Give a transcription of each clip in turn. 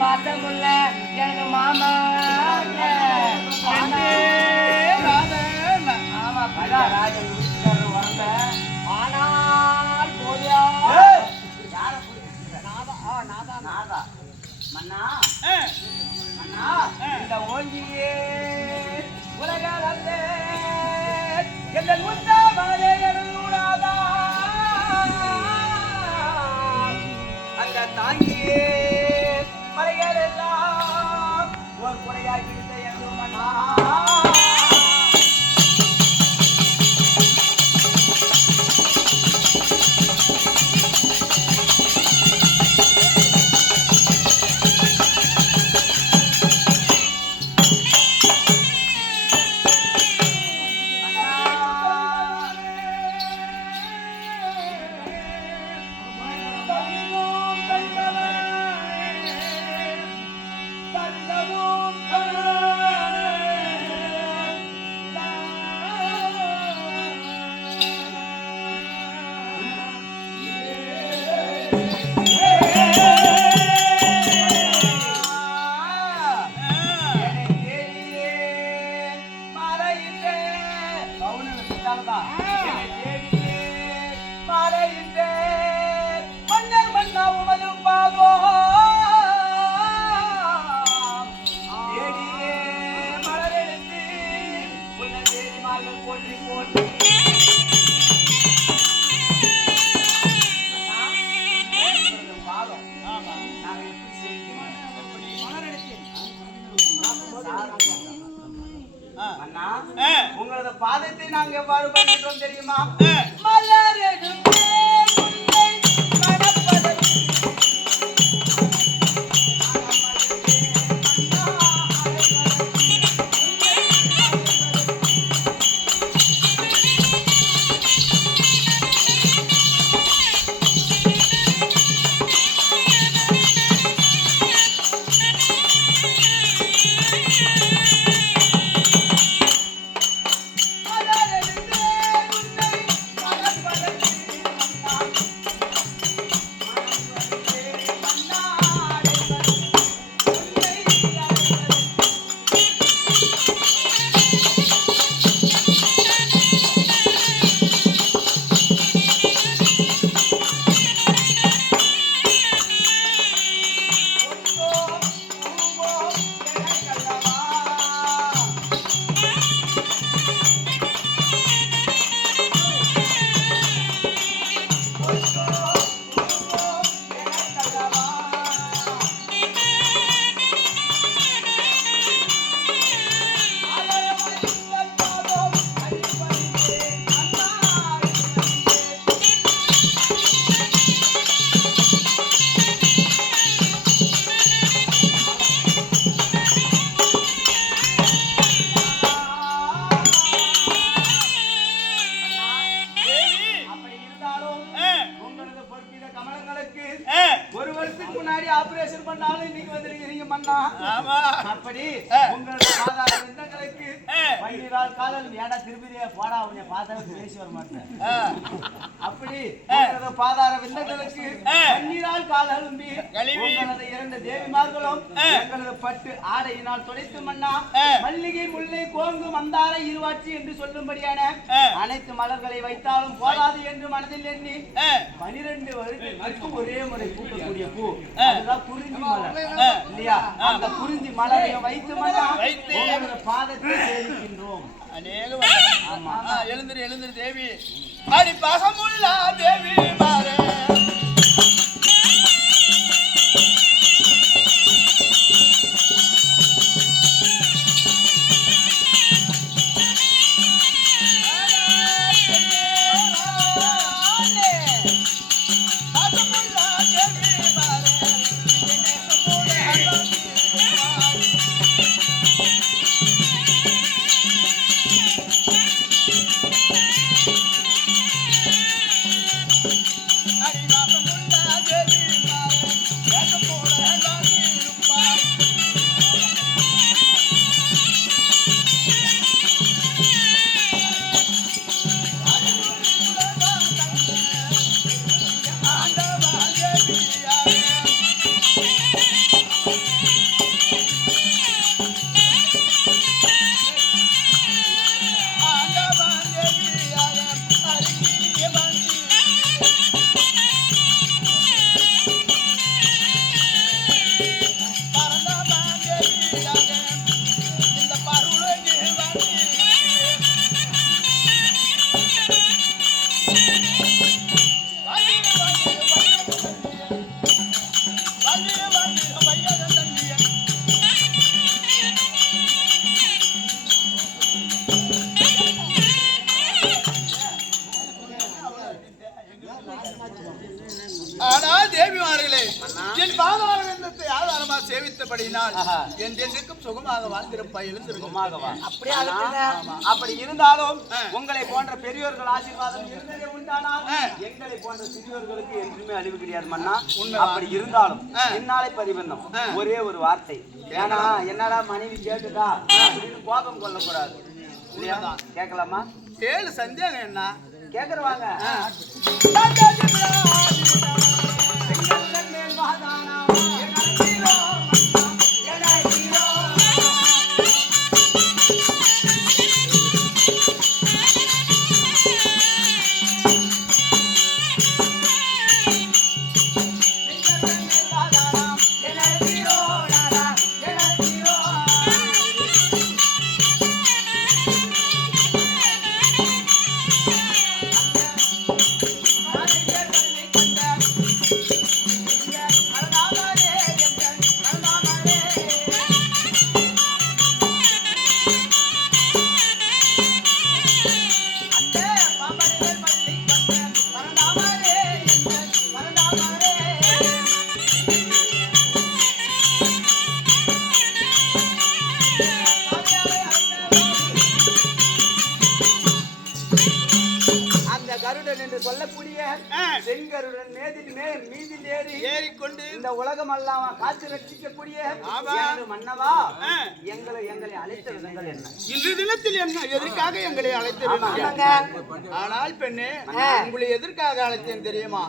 பாசமுள்ள எனக்கு மாமா ஆமா ராஜன் வீட்டுக்காரர் வரல. ஆனால் போதியா நாதா மன்னா மன்னா இந்த ஓங்கியே உலக எந்த முத்தாமலே எழுநாதா அங்க தாங்கியே மலைகள் எல்லாம் ஒரு குறையாகி இருந்த என்று மன்னா உங்களது பாதத்தை நாங்க எவ்வாறு பண்ணிட்டோம் தெரியுமா? ஒரு வருஷத்துக்கு முன்னாடி ஆபரேஷன் பண்ணாலும் இன்னைக்கு வந்திருக்கீங்க மன்னா. அப்படி உங்களோட சாதாரண விந்தங்களுக்கு பயிரால் காதல் ஏடா திருப்பதியா போடா உன்னை பார்த்தாவே பேசி வர மாட்டேன். அப்படி உங்களோட பாதார விந்தங்களுக்கு பன்னீரால் காதல் உங்களது இரண்டு தேவிமார்களும் எங்களது பட்டு ஆடையினால் துடைத்து மன்னா மல்லிகை முல்லை கோங்கு மந்தார இருவாட்சி என்று சொல்லும்படியான அனைத்து மலர்களை வைத்தாலும் போதாது என்று மனதில் எண்ணி 12 வருடத்திற்கு ஒரே முறை பூக்கக்கூடிய பூ அதுதான் குறிஞ்சி மலர் இல்லையா? அந்த குறிஞ்சி மலரை வைத்து பாதத்தை சேவிக்கின்றோம். எழுந்திரு எழுந்திரு தேவி அடி பாசமுள்ள தேவி மாறே ஆனால் தேவிமார்களே என் பாதாரத்தை ஆதாரமா சேவித்தபடியினால் என் தேசத்துக்கும் சுகமாக வாழ்ந்திருப்பா எழுந்திருக்குமாகவா அப்படியே அப்படி இருந்தாலும் உங்களை போன்ற பெரியோர்கள் ஆசீர்வாதம் இருந்ததே உண்டானால் எங்களை போன்ற சிறியோர்களுக்கு என்றுமே அழிவு கிடையாது மன்னா. அப்படி இருந்தாலும் இந்நாளை பதிவென்னும் ஒரே ஒரு வார்த்தை, ஏன்னா என்னடா மனைவி கேட்டுதா அப்படின்னு கோபம் கொள்ளக்கூடாது இல்லையா? கேட்கலாமா? ஏழு சந்தேகம் என்ன கேக்குறவாங்க. சொல்லக்கூடிய செங்கருடன் மீதில் ஏறிக்கொண்டு இந்த உலகம் எல்லாம் காட்சி ரட்சிக்கக்கூடிய மன்னவா எங்களை அழைத்த விதங்கள் என்ன? இன்று தினத்தில் என்ன எதற்காக எங்களை அழைத்தீர்கள்? ஆனால் பெண்ணே, உங்களை எதற்காக அழைத்தேன் தெரியுமா?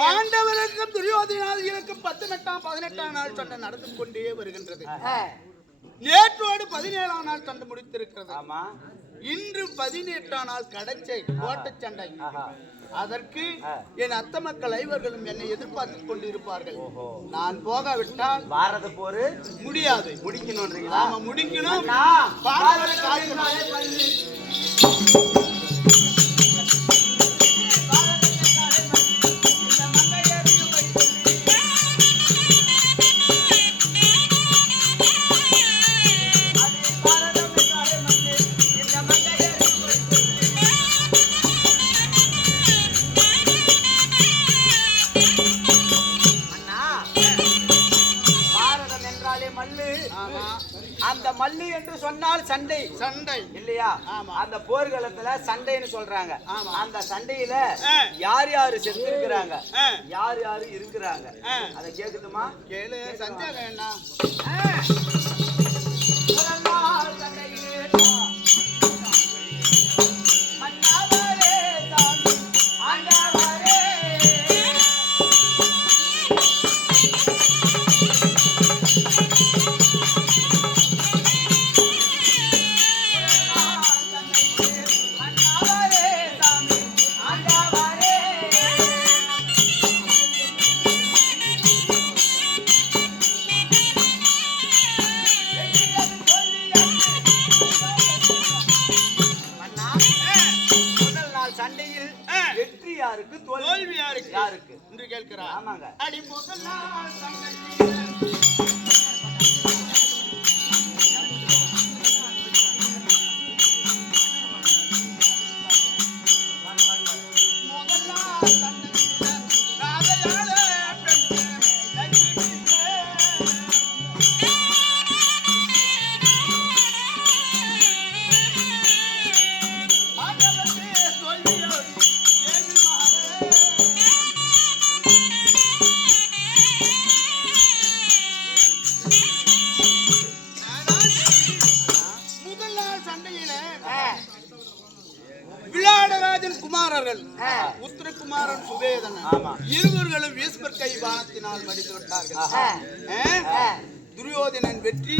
பாண்டவருக்கும் துரியோதனாதிகளுக்கும் 18ஆம் நாள் சண்டை நடந்து கொண்டே வருகின்றது. நேற்றோடு 17ஆம் நாள் சண்டை முடித்திருக்கிறது. இன்று 18ஆம் நாள் கடைச்சை கோட்டை சண்டை. அதற்கு என் அத்த மக்கள் ஐவர்களும் என்னை எதிர்பார்த்துக் கொண்டு இருப்பார்கள். நான் போகாவிட்டால் பாரத போரு முடியாது. முடிக்கணும். நாம முடிக்கணும். அந்த மல்லி என்று சொன்னால் சண்டை இல்லையா? அந்த போர்க்களத்துல சண்டைன்னு சொல்றாங்க. அந்த சண்டையில யார் யாரு செத்து இருக்கிறாங்க, யார் யாரு இருக்கிறாங்க, அதை கேட்கட்டுமா? கேளு. சந்தேகம் என்ன? தோல்வி யாருக்கு என்று கேட்கிறார். ஆமாங்க. அடி முதல் நாள் சண்டை துரியோதனன் இருவர்களும் வீஸ்பர் கை பானத்தினால் மடிந்து விட்டார்கள். துரியோதனன் வெற்றி,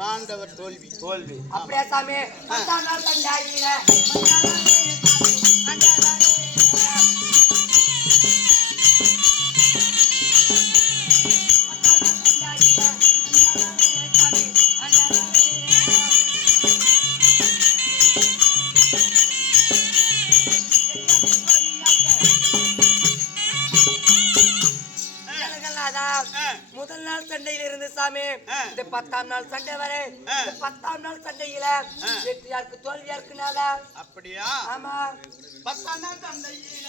பாண்டவர் தோல்வி. அப்படியே சாமி முதல் நாள் சண்டையில இருந்து சாமி இந்த 10ஆம் நாள் சண்டை வரை 10ஆம் நாள் சண்டையில வெற்றியாருக்கு தோல்வியாருக்குனால. அப்படியா? ஆமா. 10ஆம் நாள் சண்டையில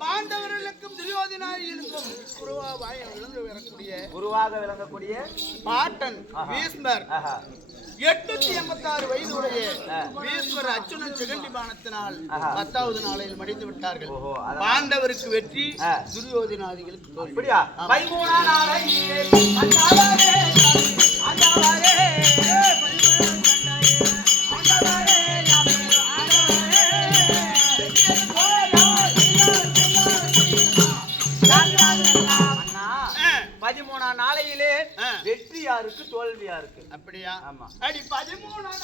பாண்டவர்களுக்கும் துரியோதனாரிகளுக்கும் குருவாக விளங்கக்கூடிய பாட்டன் பீஷ்மர் 886 வயதுடைய பீஷ்மர் அர்ஜுனன் சிகண்டி பானத்தினால் 10வது நாளில் மடிந்து விட்டார்கள். பாண்டவருக்கு வெற்றி, துரியோதனாதிகளுக்கு தோல்வி. அப்படியா? 13ஆம் நாளையிலே வெற்றி யாருக்கு தோல்வி யாருக்கு? அப்படியா? ஆமா. அடி 13ஆம்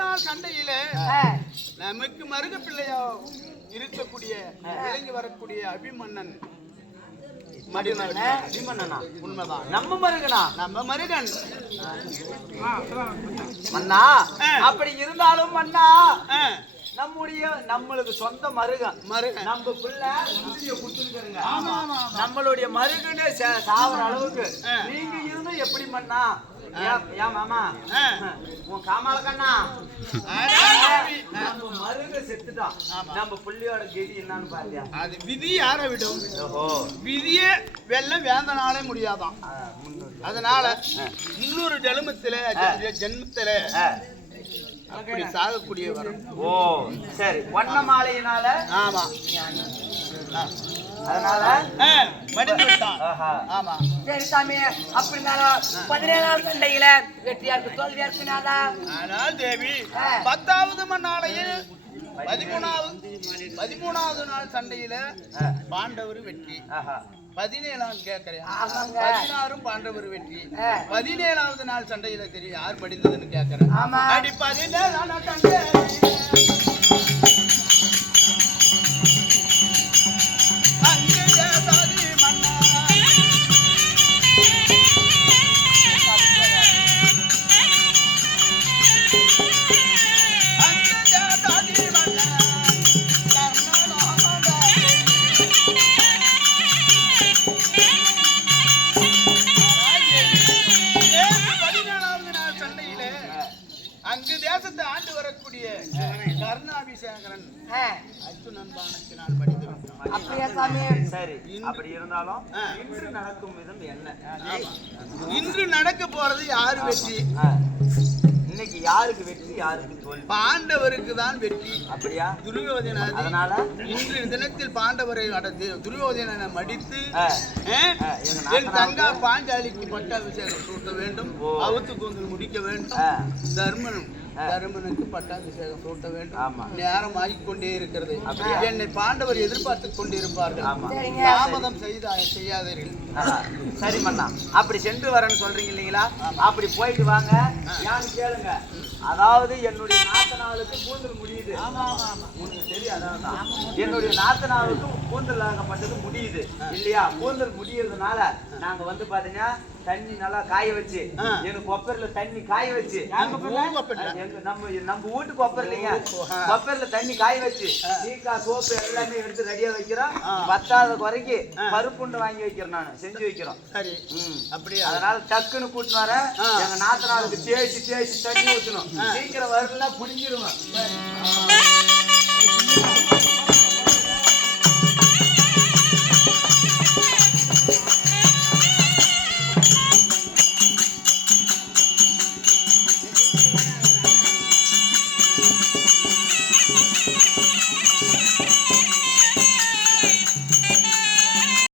நாள் சண்டையில நமக்கு மருக பிள்ளையா இருக்கக்கூடிய இறங்கி வரக்கூடிய அபிமன்னன் உண்மைதான். நம்ம மருகனா? நம்ம மருகன் மன்னா. அப்படி இருந்தாலும் மன்னா, நம்மளுக்கு சொந்த மருகன் நம்ம பிள்ளை கொடுத்துருக்காருங்க. நம்மளுடைய மருகனே சாவர அளவுக்கு நீங்க இருந்தும் எப்படி மன்னா? ஏன் மாமா உன் காமால கண்ணா நம்ம மருக செத்துட்டான். நம்ம புள்ளியோட கெதி என்னன்னு பாத்தியா? அது விதி யார விடும்? விதியே வெள்ளம் வேந்தனாலே முடியாதான். அதனால இன்னொரு ஜென்மத்தில அப்படி சாகக்கூடிய வரும். ஓ சரி. வண்ண மாலையினால. ஆமா. அதனால மடிந்து விட்டான். ஆமா. சரி சாமி. அப்படினாலும் 17ஆம் சண்டையில வெற்றியாருக்கு தோல்வியாருக்குனாதா? ஆனால் தேவி 10வது நாளையில் 13வது நாள் சண்டையில பாண்டவர் வெற்றி. 17ஆம் கேட்கிறேன். 16 பாண்டவர் வெற்றி. 17வது நாள் சண்டையில தெரியும் யார் படிந்ததுன்னு கேட்கிறேன். அடி 17ஆம் சண்டை அங்கு தேசத்தை ஆண்டு வரக்கூடிய கர்ணாபிஷேகரன் அர்ஜுனன் பானத்தினால் படித்து விட்டான். அப்படியே சாமி. சரி. அப்படி இருந்தாலும் இன்று நடக்கும் விதம் என்ன? இன்று நடக்க போறது யாரு வெற்றி? இன்னைக்கு யாருக்கு வெற்றி யாருக்கு தோல்வி? பாண்டவருக்கு தான் வெற்றி. அப்படியா? துரியோதன. அதனால இன்று தினத்தில் பாண்டவரை துரியோதனனை மடித்து என் தங்கா பாஞ்சாலிக்கு பட்டாபிஷேகம் சூட்ட வேண்டும். அவுத்து கொண்டு முடிக்க வேண்டும். தர்மனும் தருமனுக்கு பட்டாபிஷேகம் சூட்ட வேண்டும். ஆமா. நேரம் ஆகிக்கொண்டே இருக்கிறது. என்னை பாண்டவர் எதிர்பார்த்து கொண்டிருப்பார்கள். தாமதம் செய்யாதீர்கள். சரி மன்னா, அப்படி சென்று வரேன்னு சொல்றீங்க இல்லைங்களா? அப்படி போயிட்டு வாங்க. ஏன்னு கேளுங்க, அதாவது என்னுடைய நாத்தனாவுக்கு கூந்தல் முடியுது. உங்களுக்கு தெரியாதான்? என்னுடைய நாத்தனாவுக்கு கூந்தல் ஆகப்பட்டது முடியுது இல்லையா? கூந்தல் முடியறதுனால நாங்க வந்து பாத்தீங்கன்னா தண்ணி நல்லா காய வச்சு, எனக்கு கொப்பரில தண்ணி காய வச்சு, நம்ம வீட்டு கொப்பர் இல்லைங்க, கொப்பரில தண்ணி காய வச்சு டீக்கா சோப்பு எல்லாமே எடுத்து ரெடியா வைக்கிறோம். பத்தாத குறைக்கு பருப்புண்டு வாங்கி வைக்கிறேன், நான் செஞ்சு வைக்கிறோம். சரி, அப்படியே. அதனால டக்குன்னு கூட்டின்னு வரேன். எங்க நாத்தனாருக்கு தேய்ச்சி தண்ணி ஊற்றணும். சீக்கிரம் வரலாம் புடிஞ்சிருவேன்.